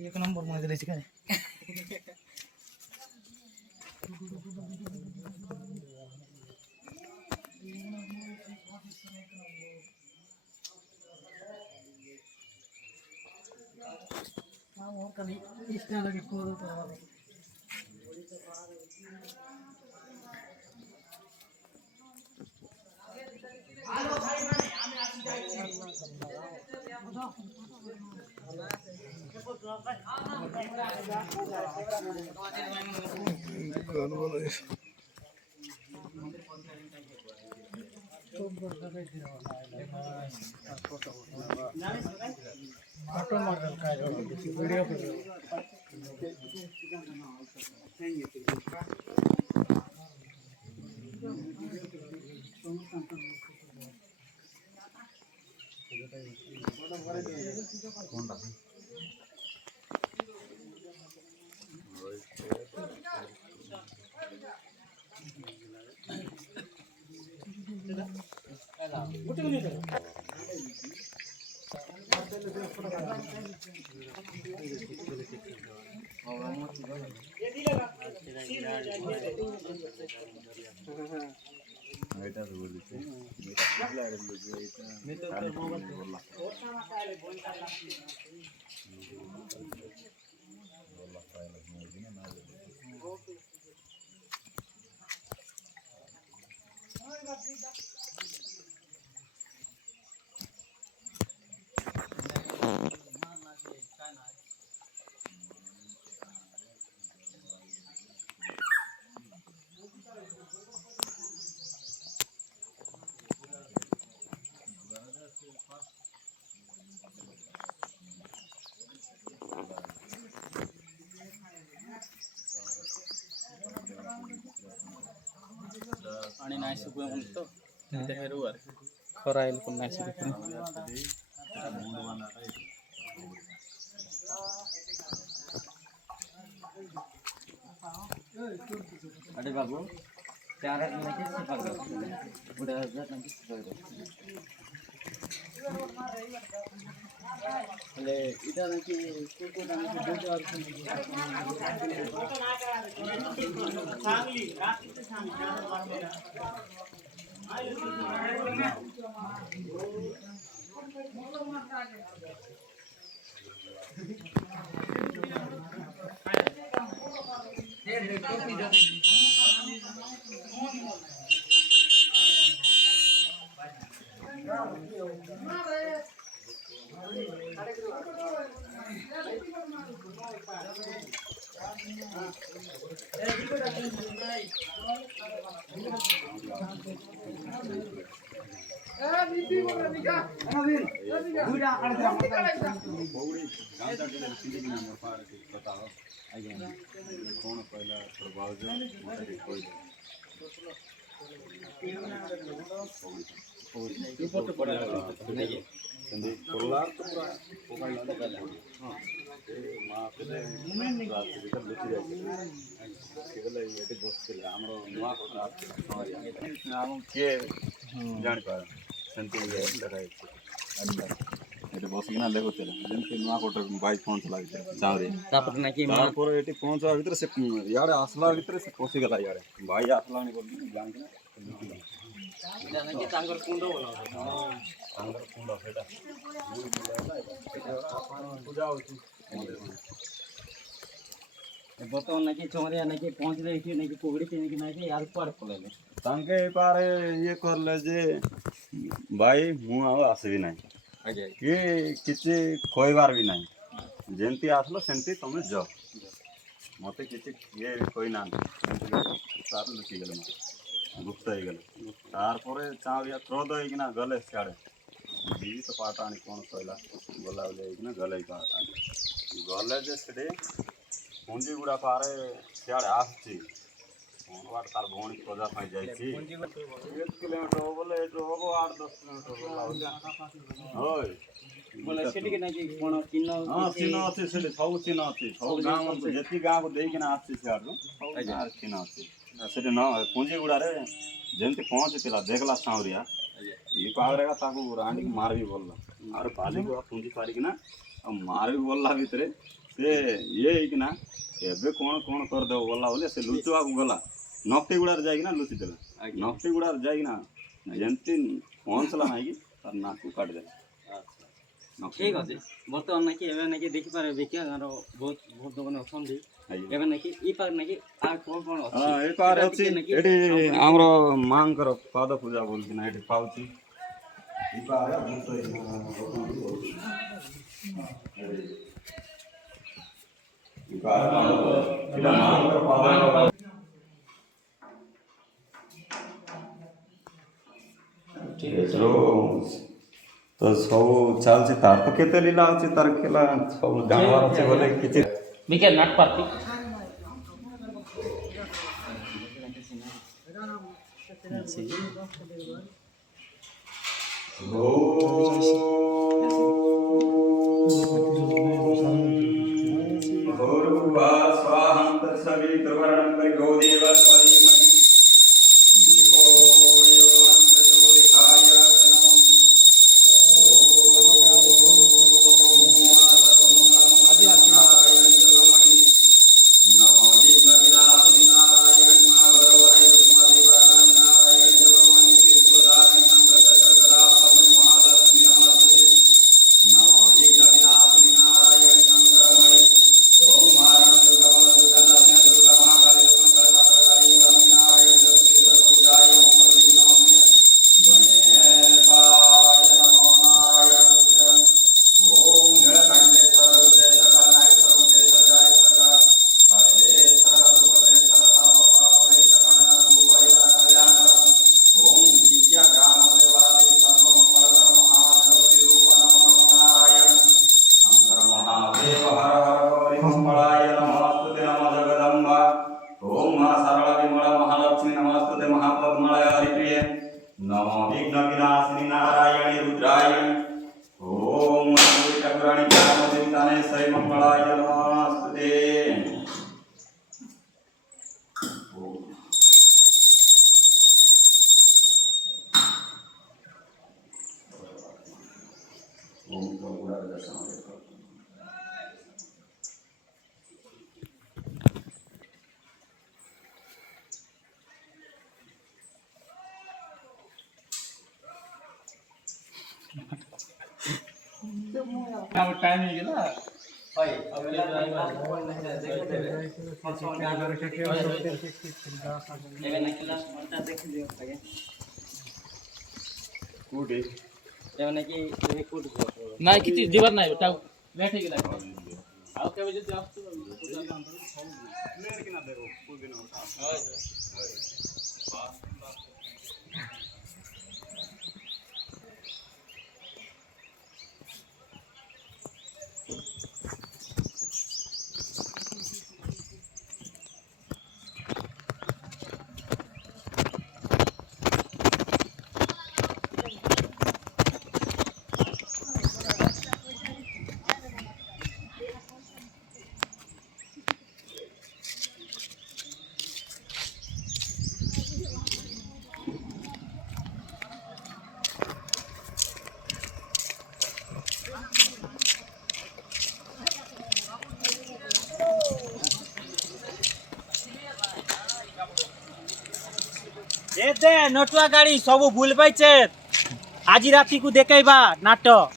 एक नंबर मध्ये दिलायची काय आणि नाही सुकून म्हणतो हेरुवर खरायला पण नाही सुकून अरे बाबू त्याला नाही शिकायला पुढे जात नाही शिकायला ले इधर की कोको दाने की दो चार सांगली रात्रीचे बसिकिना लेखुले जमी नुआ कोटर बाइक पहुँचला पहुँचा भर से इे आसला भर से पशिगला इे भाई आसला बर्तमान नाकि चमरिया नाकि पहुँचले नाकि कोगड़ी के नाकि यार पड़ पड़े तांके पारे ये करले जे भाई मु आसबी ना ये किसी कहबार भी ना जमती आसलो सेमती तुम जाओ मत किसी ये कोई ना लुचिगले गुप्त हो गले तार चाँद क्रोध होना गले सियाड़े जीवित तो पाठ आनी कौन कहला गला बोले गले गले जे से पुंजी गुड़ा पारे सियाड़े आसची तार भौणी खोजा जाइए 1 किलोमीटर बोले जो हम 8-10 किलोमीटर होय बोले सेठी के नाही कोण चिन्ह हां चिन्ह ଅଛି ସେଠି ସବୁ ଚିन्ह ଅଛି ସବୁ ଗାଁ ଯେତିକି ଗାଁକୁ ଦେଇକିନା ଆସିଛି ସିଆଡ଼ୁ ଗାଁର ଚିନ୍ହ ଅଛି ସେଠି ପୁଞ୍ଜିଗୁଡ଼ାରେ ଯେମିତି ପହଞ୍ଚିଥିଲା ଦେଖିଲା ସାଉଁରିଆ ଇ ପାଖରେ ତାକୁ ରାଣ୍ଡିକି ମାରିବି ବୋଲିଲା ଆଉ ବାଲିକୁ ପୁଞ୍ଜି ପାରିକିନା ଆଉ ମାରିବି ବୋଲିଲା ଭିତରେ ସେ ଇଏ ହେଇକିନା ଏବେ କ'ଣ କରିଦେବ ବୋଲିଲା ବୋଲି ସେ ଲୁଚିବାକୁ ଗଲା ନକ୍ତିଗୁଡ଼ାରେ ଯାଇକିନା ଲୁଚିଦେଲା ନକ୍ତିଗୁଡ଼ାରେ ଯାଇକିନା ଯେମିତି ପହଞ୍ଚିଲା ନାଇକି ତାର ନାକୁ କାଟିଦେଲା ठीक अच्छे बर्तमान ना कि एवं ना कि देखि पारे बेकिया गारो बहुत बहुत दोकान अछंदी एवं ना कि ई पार ना कि आ कोन अछि हां ए पार अछि एडी हमरो मांकर पाद पूजा बोलती ना एडी पाउची ई पार भूत ई पार इला मांकर पाद ठीक है तो सब चलছে তার তো কেতে লীলা আছে তার খেলা সব জানবার আছে বলে কিছু बिके नाट पार्टी भूर्भुवः स्वाहा तत्सवितुर्वरेण्यं भर्गो देवस्य धीमहि धियो यो न प्रचोदयात् नमः नमो विघ्न विनाशिनी नारायणी रुद्राय ओम ठाकुराणी कामदेवताने श्री मंगलाय नमस्ते ओम प्रभुरा दर्शन अब टाइम हो गया भाई अब एवं ना कि लास्ट मरता देख लियो लगे कोडे एवं ना कि एक कोड ना किछि जीवन नाही ता लेट हे गेला आउ केबे जति आस्तु लेट कि ना देखो कोड दिन होता नटुआ गाड़ी सब भूल पाइछे आज राति को देखेबा नाटक।